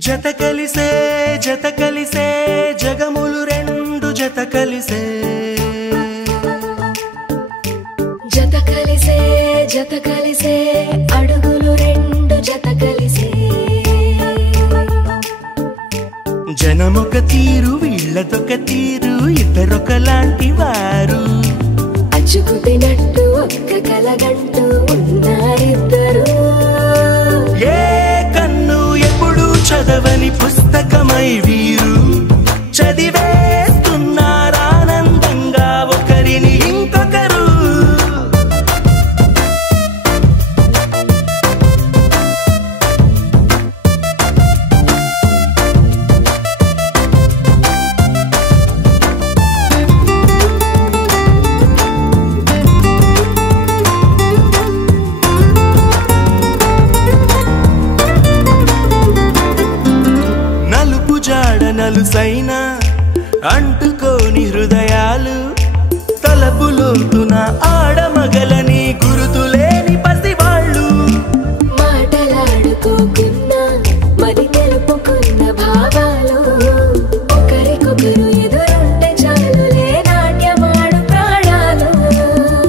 జత కలిసే జగములు రెండు జత కలిసే అడుగులు రెండు జత కలిసే జనమొక తీరు వీళ్ళదొక తీరు ఇద్దరొకలాంటి వారు అచ్చుకుతినట్టు ఒక్క కలగంటూ ఉన్నారిద్దరు ఏ కన్ను ఎప్పుడు చదవని పుస్తకమై వీరు చదివేస్తున్నారానందంగా ఒకరిని ఇంకొకరు నలుసైన అంటుకోని హృదయాలు తలపులోతున ఆడమగలని గురుతులేని పసివాళ్ళు మాటలాడుకోకున్నా మరి తెలుపుకున్న భావాలు ఒకరికొకరు ఎదురుంటే చాలులే నాట్యమాడు ప్రాణాలు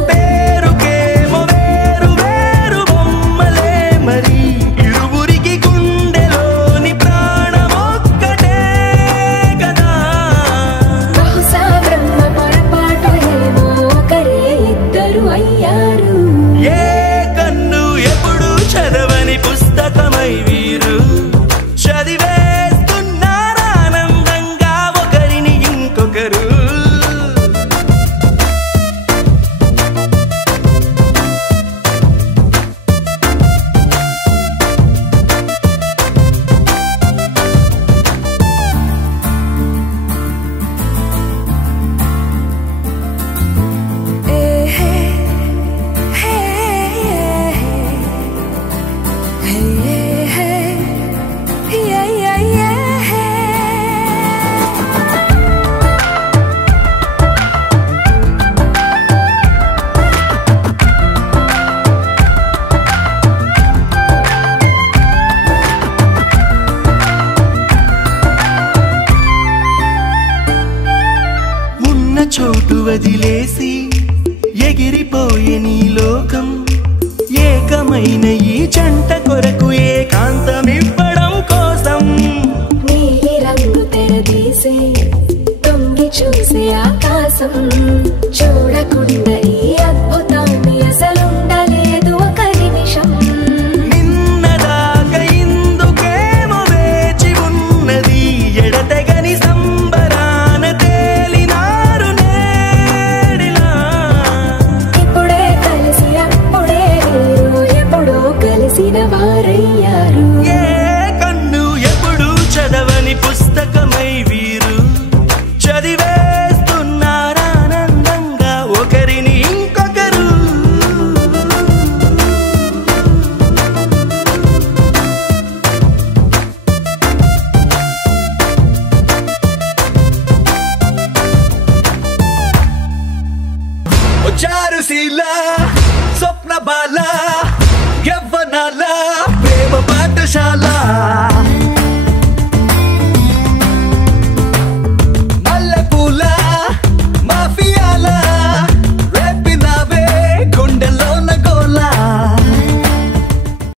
పేరుకేమో వేరు వేరు బొమ్మలే మరి ఇరువురికి గుండెలోని ప్రాణమొక్కటే కదా బహుశా బ్రహ్మ పొరపాటు ఏమో ఒకరే ఇద్దరు అయ్యారు ఏ కన్ను ఎప్పుడు చదవని పుస్తకమై వీరు చదివేస్తున్నారానందంగా ఒకరిని ఇంకొకరు చోటు వదిలేసి ఎగిరిపోయే నీ లోకం ఏకమైన ఈ జంట కొరకు ఏకాంతమివ్వడం కోసం నీలి రంగు తెరదీసే తొంగి చూసే ఆకాశం చూడకుండా ఈ అద్భుతాన్ని అసలుండలేదు ఒక నిమిషం నిన్నదాకా ఇందుకేమో వేచి ఉన్నది ఎడతెగని సంబరాన తేలినారు నేడిలా ఇప్పుడే కలిసి అప్పుడే వీరు ఎప్పుడో కలిసిన వారయ్యారు ఏ కన్ను ఎప్పుడు చదవని పుస్తకమై వీరు చదివేస్తున్నారానందంగా ఒకరిని ఇంకొకరు చారుశీల స్వప్న బాల యవ్వనాల ప్రేమ పాఠశాల